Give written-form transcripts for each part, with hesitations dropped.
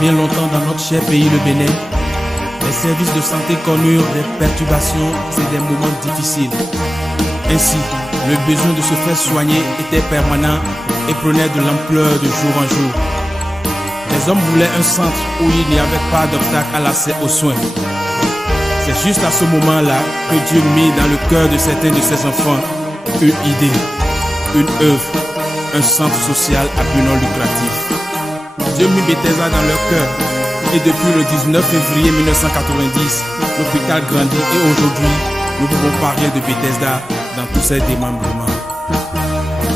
bien longtemps dans notre cher pays, le Bénin, les services de santé connurent des perturbations et des moments difficiles. Ainsi, le besoin de se faire soigner était permanent et prenait de l'ampleur de jour en jour. Les hommes voulaient un centre où il n'y avait pas d'obstacle à l'accès aux soins. C'est juste à ce moment-là que Dieu mit dans le cœur de certains de ses enfants une idée, une œuvre, un centre social à but non lucratif. Dieu mit Bethesda dans leur cœur et depuis le 19 février 1990, l'hôpital grandit et aujourd'hui, nous pouvons parler de Bethesda dans tous ses démembrements.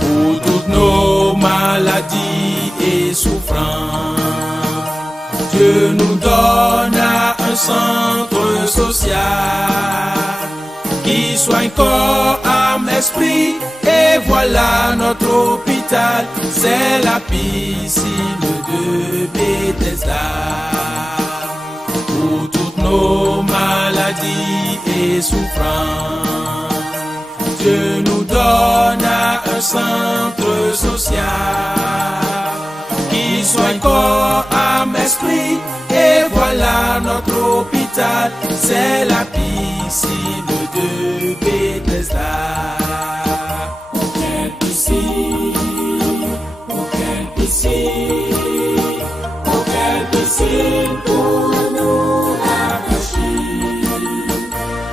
Pour toutes nos maladies et souffrances, Dieu nous donne un centre social qui soigne corps, âme, esprit. Et voilà notre hôpital, c'est la piscine de Bethesda. Pour toutes nos maladies et souffrances, Dieu nous donne un centre social qui soigne corps, âme, esprit. Et voilà notre hôpital, c'est la piscine de Bethesda. Oh quelle piscine, oh quelle piscine, oh quelle piscine pour nous rafraîchir.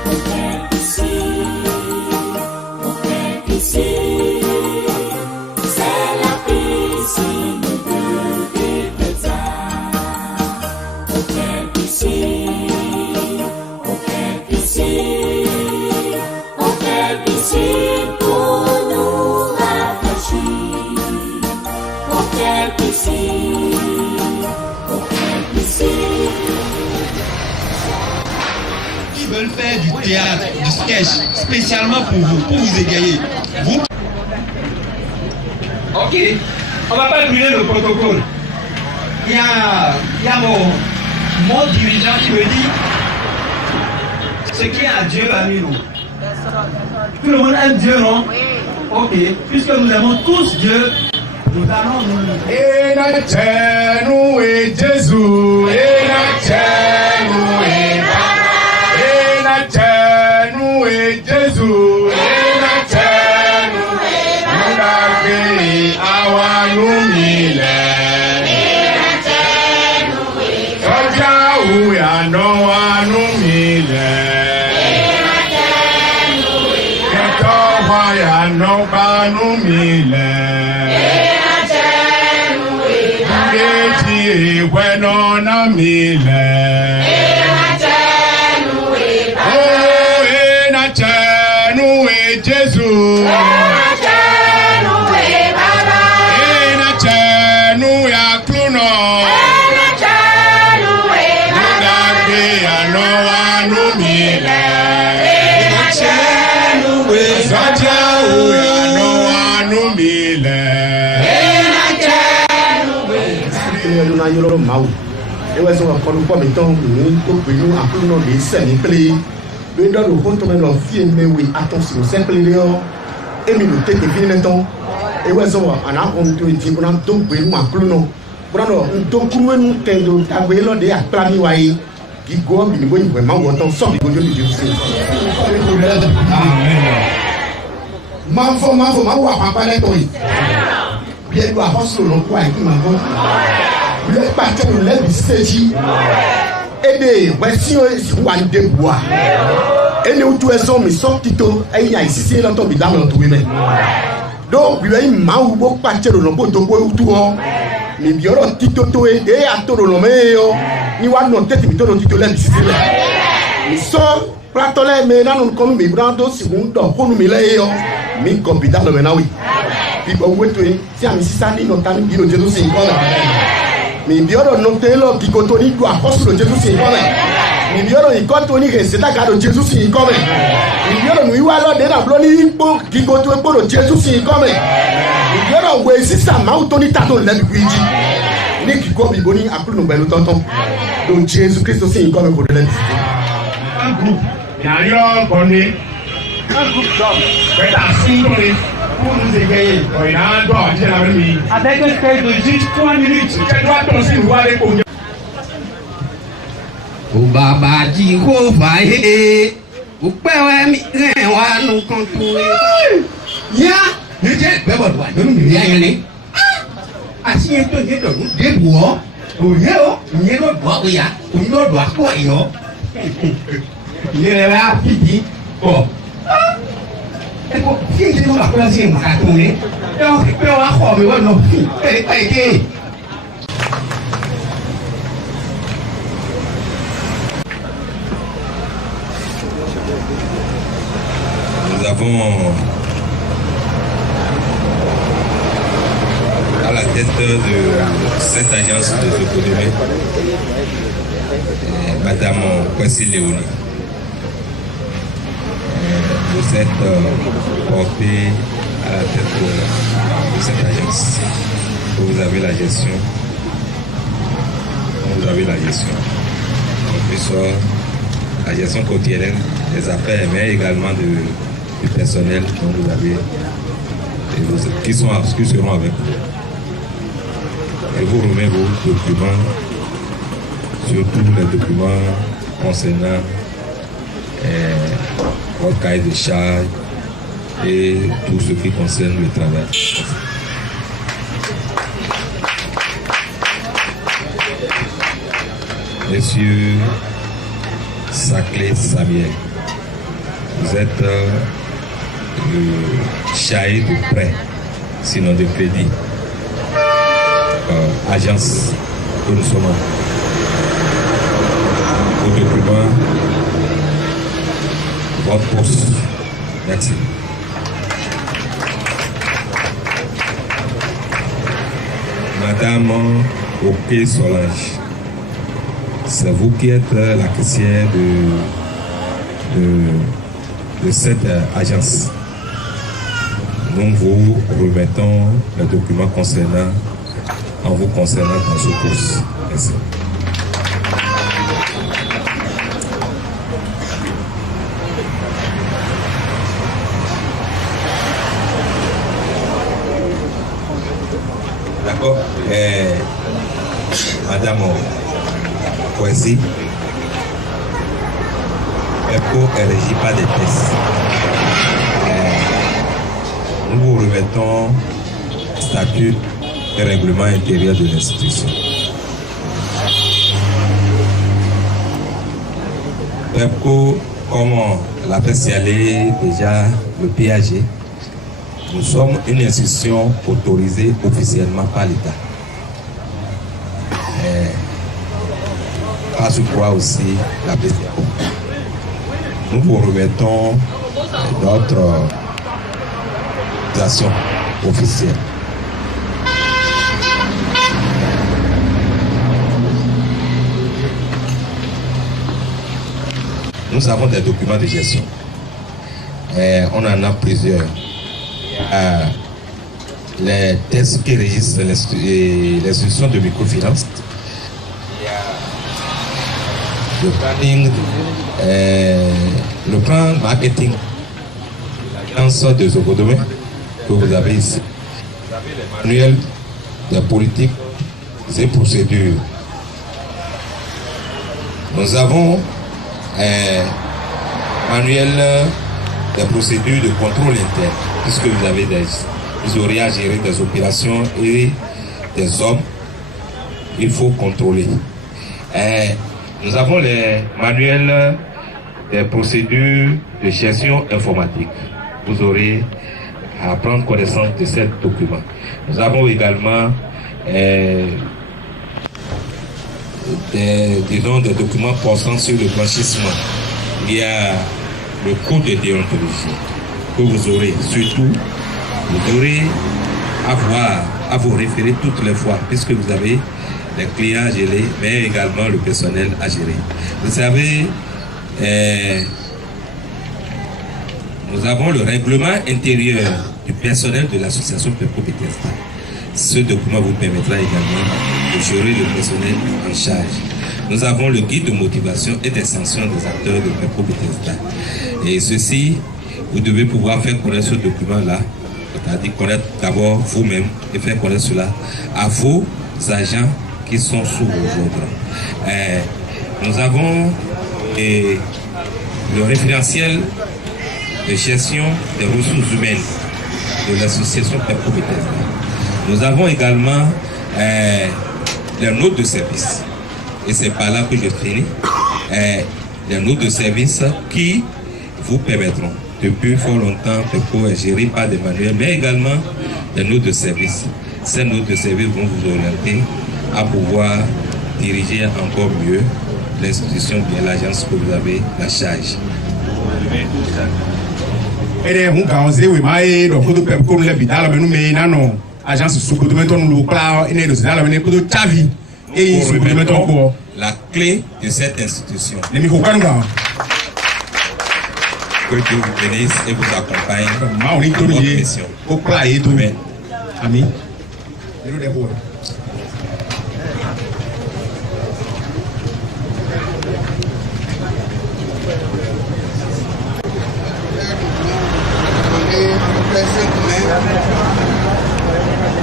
Oh quelle piscine, oh quelle piscine, c'est la piscine de Bethesda. Oh quelle piscine, oh quelle piscine, oh quelle piscine pour nous rafraîchir. Oh quelle piscine, oh quelle piscine. Ils veulent faire du théâtre, du sketch, spécialement pour vous égayer. Vous? Ok, on va pas brûler le protocole. Il y a mon dirigeant qui me dit ce qui est à Dieu parmi nous. Tout le monde aime Dieu, non? Oui. Ok, puisque nous aimons tous Dieu, nous allons nous... Et nous et Jésus, et nous et Baba, et nous et Jésus, et nous n'avons awa nous mille. Soja ou ya no wa nous mille. Keto wa ya no ba nous mille. Bueno na mile. Oh, na chanu e Jesus. Na chanu ya kluno. Na ke ano anu mile. Na chanu e Santiago ya no anu mile. Na yoro mau ewe so ko lu po mi ton ni to pe nu apun no de se ni ple be do ro ko to me no fie me we attention simple le o e mi lu te de fini ton ewe so ana on to ti ko na to pe nu apun no bra no to kuru nu te do agbe lo de apla mi wa yi ki go mi ni bo ni pe ma wo ton so bi go jo ni Jesu amen ma fo ma wa papa le to yi bien do apostle no kwa ki ma go le parti de l'EBCJ et des versions wande bois et nous tous sommes mis sortito et il y a ici là tombe dans notre women donc lui il m'a ou beau parti de l'ombo to boy tout mais bien on tito to et à to lo meo ni wa non tete mi to no tito l'EBCJ là mi so platole me na non comme mi brando segundo ko no mi le yo mi compita lo me na wi puis bon weto si ami sisani no tani bino jesu sin ko mi bioro non te lo ki kotoni do apostolo Jesu sin come mi bioro i kotoni ke seta ka do Jesu sin come mi bioro nu iwa lo de na blo ni po ki koto po do Jesu sin come mi bioro we sisa ma utoni ta do le biji ni ki ko bi boni akulu no belu tonton do Jesu Christ sin come ko de le un groupe ya yo koni un groupe d'hommes fait un signe pour nous égayer. Avec un texte de juste 3 minutes. Baba Jehovah, upewe mirewa nukontu. Ya, nije bebo dwa nunu ya yane. Asiye to yedo nu debuo. Oyo, nyero dwa oya, uno dwa ko yo. Nyere wa piti ko. Eko, fingi no bakula si makatune. Yo, pe wa ko mi wono fi. Pe. Nous avons à la tête de cette agence de Zokodome Madame Kwesi Léonie. Vous êtes portée à la tête de cette agence. Vous avez la gestion. Vous avez la gestion. En plus, la gestion quotidienne des affaires, mais également du personnel dont vous avez, qui seront avec vous. Et vous remettez vos documents, surtout les documents concernant votre cahier de charge et tout ce qui concerne le travail. Monsieur Saclé Samuel, vous êtes le chargé de prêt, sinon de crédit, agence que nous sommes. Vos documents, votre poste. Merci. Madame Oké Solange, c'est vous qui êtes la caissière de cette agence. Nous vous remettons les documents concernant, en vous concernant dans ce cours. Merci. D'accord. Madame Kwesi, EPCO ne régit pas des tests. Nous vous remettons statut et règlement intérieur de l'institution. EPCO, comme l'a fait signaler déjà le PAG, nous sommes une institution autorisée officiellement par l'État. Par ce quoi aussi la PCAO. Nous vous remettons notre organisation officielle. Nous avons des documents de gestion. On en a plusieurs. Les tests qui régissent l'institution de microfinance. Le planning, le plan marketing, l'agence de Zokodome que vous avez ici. Vous avez les manuels des politiques et procédures. Nous avons manuel des procédures de contrôle interne, puisque vous aurez à gérer des opérations et des hommes, il faut contrôler. Nous avons les manuels des procédures de gestion informatique. Vous aurez à prendre connaissance de ces documents. Nous avons également des documents portant sur le blanchissement. Il y a le code de déontologie que vous aurez. Surtout, vous aurez à vous référer toutes les fois, puisque vous avez les clients à gérer, mais également le personnel à gérer. Vous savez, nous avons le règlement intérieur du personnel de l'association PEPCO Bethesda. Ce document vous permettra également de gérer le personnel en charge. Nous avons le guide de motivation et d'extension des acteurs de PEPCO Bethesda. Et ceci, vous devez pouvoir faire connaître ce document-là c'est-à-dire connaître d'abord vous-même et faire connaître cela à vos agents qui sont sous vos ordres. Nous avons le référentiel de gestion des ressources humaines de l'association Pepco Bethesda. Nous avons également les notes de service. Et c'est par là que je finis. Les notes de service qui vous permettront, depuis fort longtemps, Pepco est géré par des manuels, mais également des notes de service. Ces notes de service vont vous orienter à pouvoir diriger encore mieux l'institution, bien l'agence que vous avez la charge. La clé de cette institution. Que Dieu vous bénisse et vous accompagne dans votre mission. Amen. Amen.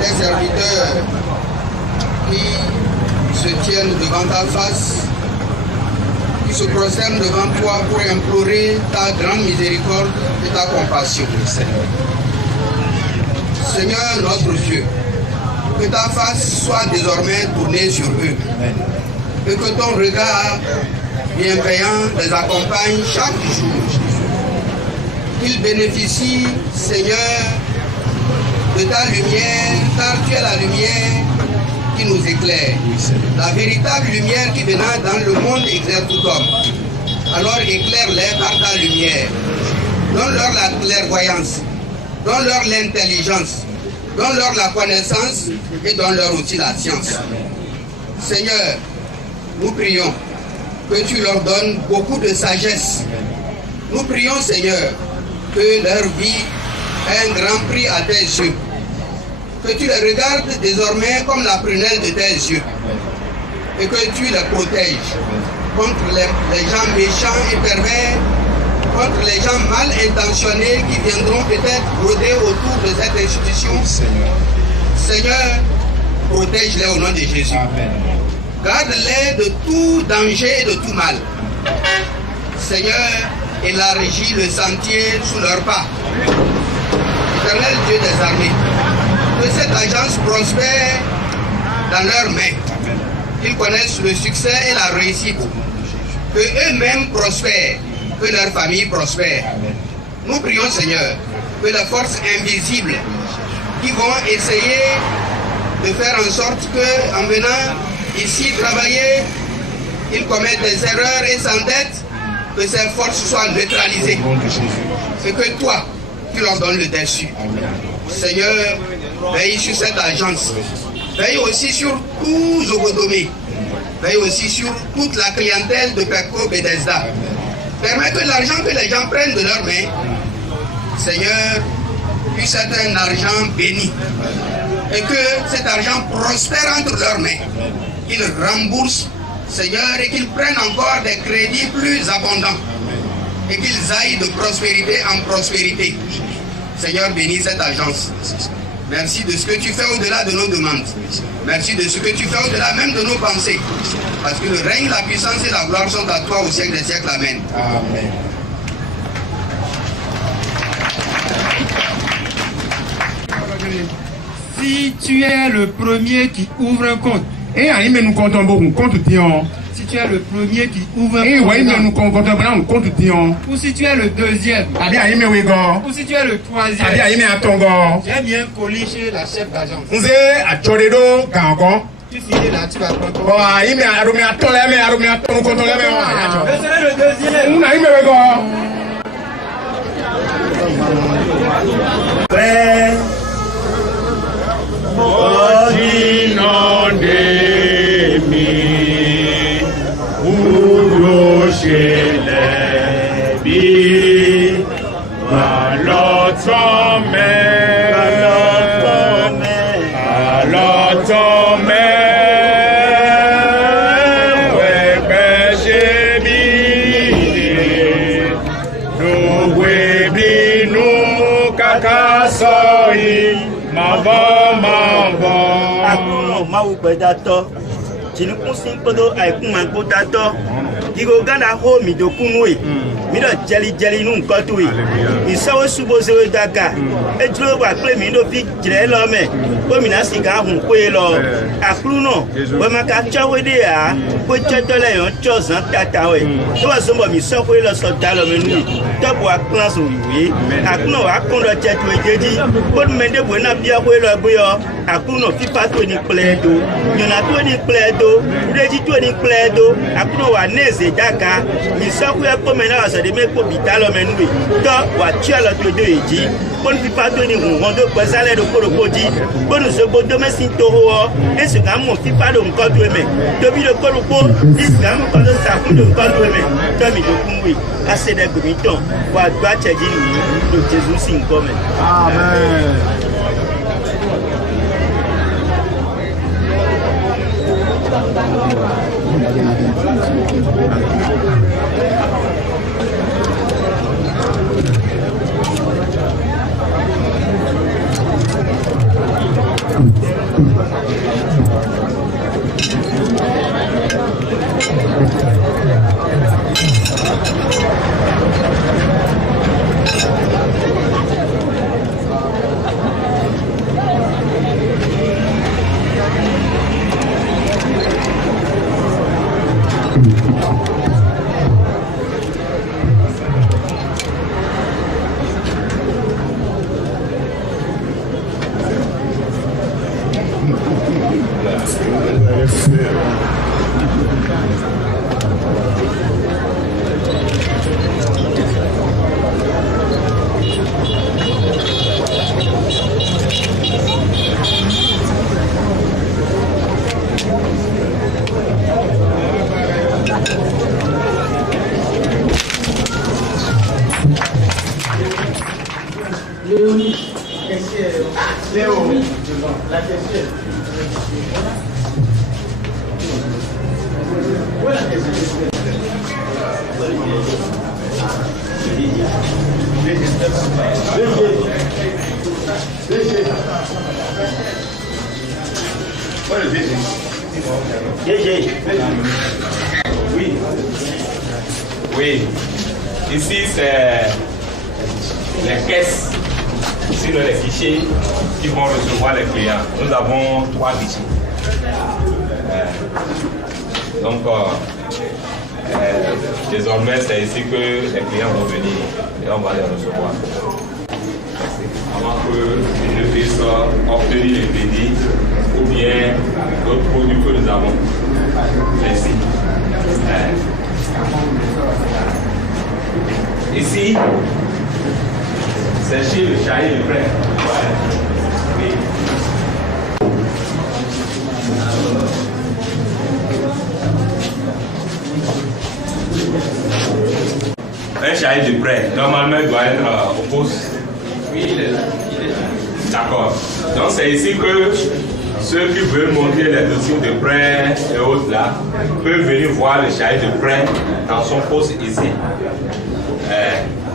Les serviteurs qui se tiennent devant ta face, qui se prosternent devant toi pour implorer ta grande miséricorde et ta compassion. Seigneur notre Dieu, que ta face soit désormais tournée sur eux et que ton regard bienveillant les accompagne chaque jour. Qu'ils bénéficient, Seigneur, de ta lumière, car tu es la lumière qui nous éclaire. La véritable lumière qui venant dans le monde exerce tout homme. Alors éclaire-les par ta lumière. Donne-leur la clairvoyance, donne-leur l'intelligence, donne-leur la connaissance et donne-leur aussi la science. Seigneur, nous prions que tu leur donnes beaucoup de sagesse. Nous prions, Seigneur, que leur vie ait un grand prix à tes yeux. Que tu les regardes désormais comme la prunelle de tes yeux. Et que tu les protèges contre les gens méchants et pervers, contre les gens mal intentionnés qui viendront peut-être rôder autour de cette institution. Seigneur, protège-les au nom de Jésus. Garde-les de tout danger et de tout mal. Seigneur, élargis le sentier sous leurs pas. Éternel Dieu des armées, que cette agence prospère dans leurs mains, qu'ils connaissent le succès et la réussite, que eux-mêmes prospèrent, que leur famille prospère. Nous prions, Seigneur, que les forces invisibles qui vont essayer de faire en sorte qu'en venant ici travailler, ils commettent des erreurs et s'endettent, que ces forces soient neutralisées. C'est que toi, tu leur donnes le dessus. Seigneur, veille sur cette agence. Veille aussi sur tous Zogodomé. Veille aussi sur toute la clientèle de Pepco Bethesda. Permets que l'argent que les gens prennent de leurs mains, Seigneur, puisse être un argent béni. Et que cet argent prospère entre leurs mains. Qu'ils remboursent, Seigneur, et qu'ils prennent encore des crédits plus abondants. Et qu'ils aillent de prospérité en prospérité. Seigneur, bénis cette agence. Merci de ce que tu fais au-delà de nos demandes. Merci de ce que tu fais au-delà même de nos pensées. Parce que le règne, la puissance et la gloire sont à toi au siècle des siècles. Amen. Amen. Si tu es le premier qui ouvre un compte, Et à nous comptons beaucoup, compte Dion. si tu es le premier qui ouvre Et un ouais, nous compte, comptons compte Dion. ou si tu es le deuxième, Abi ayi me wego. ou si tu es le Abi troisième, ayi me atongo. j'ai bien collé chez la chef d'agence. Nze achoredo kanko. Tu finis là, tu vas prendre. Bon ayi me arumi atole me arumi atonu konto le me Je serai le deuxième. Una ayi me wego. akuno mawu gbedato jinikusin kodo aikuma godato digo ganda ho mi dokunwe mi do jeli nu nkan to yi isowo subo se daga ejuro wa pe mi do fi jire lo me gómìnà sì ká hun pé lọ akuno we maka chowe de a ko chotole yon chozan tata we to wa sombo mi so pé lọ so da lo me nu top wa plan so iwe akuno wa kon do chetu ejeji bod mende bo na bia pé lọ gbe yo akuno fifa to ni pledo yona to ni pledo reji to ni pledo akuno wa neze daga mi so pé ko me na wa so de me ko bitalo me nu to wa chialo to de eji bon fifa to ni hun do pe sale do korokoji bon so bo do me sin to ho e so ga mo fifa do nkan to me to bi do koroko dis ga mo ko do sa ku do nkan to me to mi do kunwe ase de gbe mi ton wa gba cheji ni do Jesus sin come amen. Oui, ici c'est les caisses, ici les fichiers qui vont recevoir les clients. Nous avons 3 fichiers. Désormais c'est ici que les clients vont venir et on va les recevoir. Avant qu'ils ne puissent obtenir les crédits ou bien d'autres produits que nous avons. Merci. Ici, c'est chez le Chahir le prêt. Oui. Un Chahir de prêt, normalement, il doit être au poste. Oui, il est là. D'accord. Donc, c'est ici que ceux qui veulent monter les dossiers de prêt et autres là peuvent venir voir le Chahir de prêt dans son poste ici.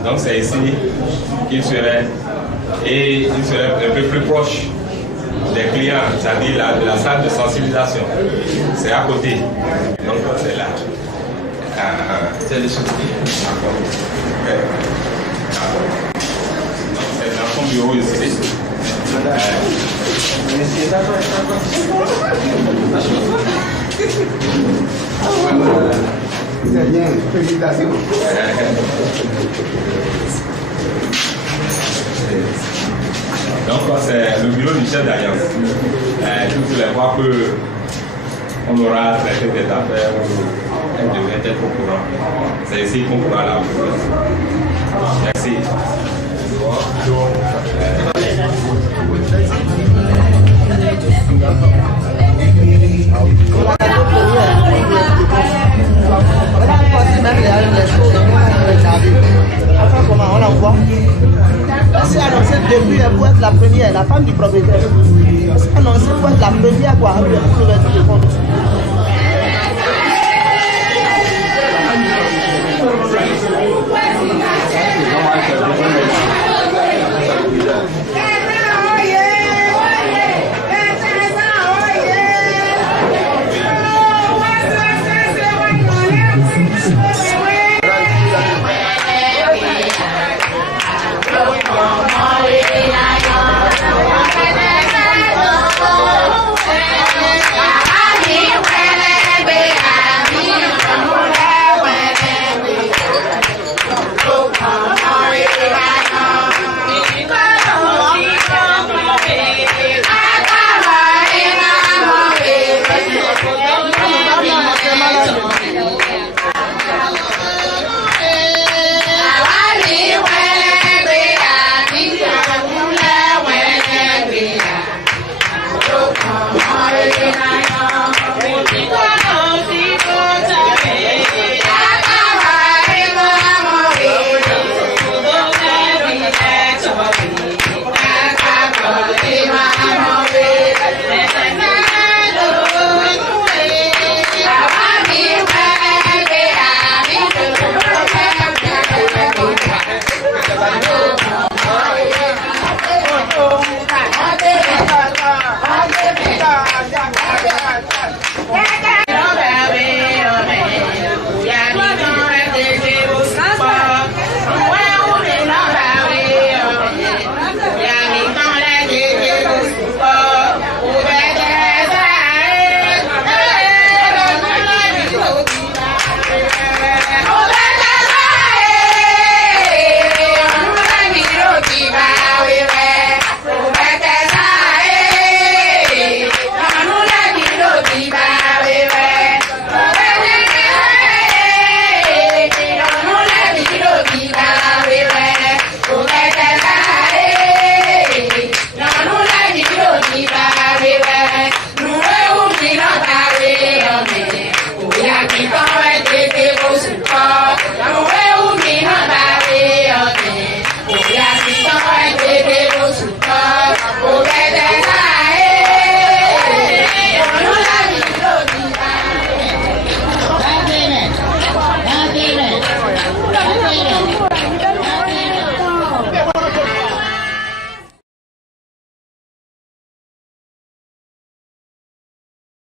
Donc c'est ici qu'il serait un peu plus proche des clients, c'est-à-dire de la salle de sensibilisation. C'est à côté. Donc c'est là. C'est le souci. D'accord. Donc c'est dans son bureau ici. C'est bien, félicitations. Donc c'est le bureau du chef d'alliance. Toutes les fois qu'on aura traité des affaires où elle devrait être au courant. C'est ici qu'on pourra la voir. Merci. On l'envoie. C'est annoncé depuis pour être la première, la femme du propriétaire. C'est annoncé pour être la première à avoir le compte.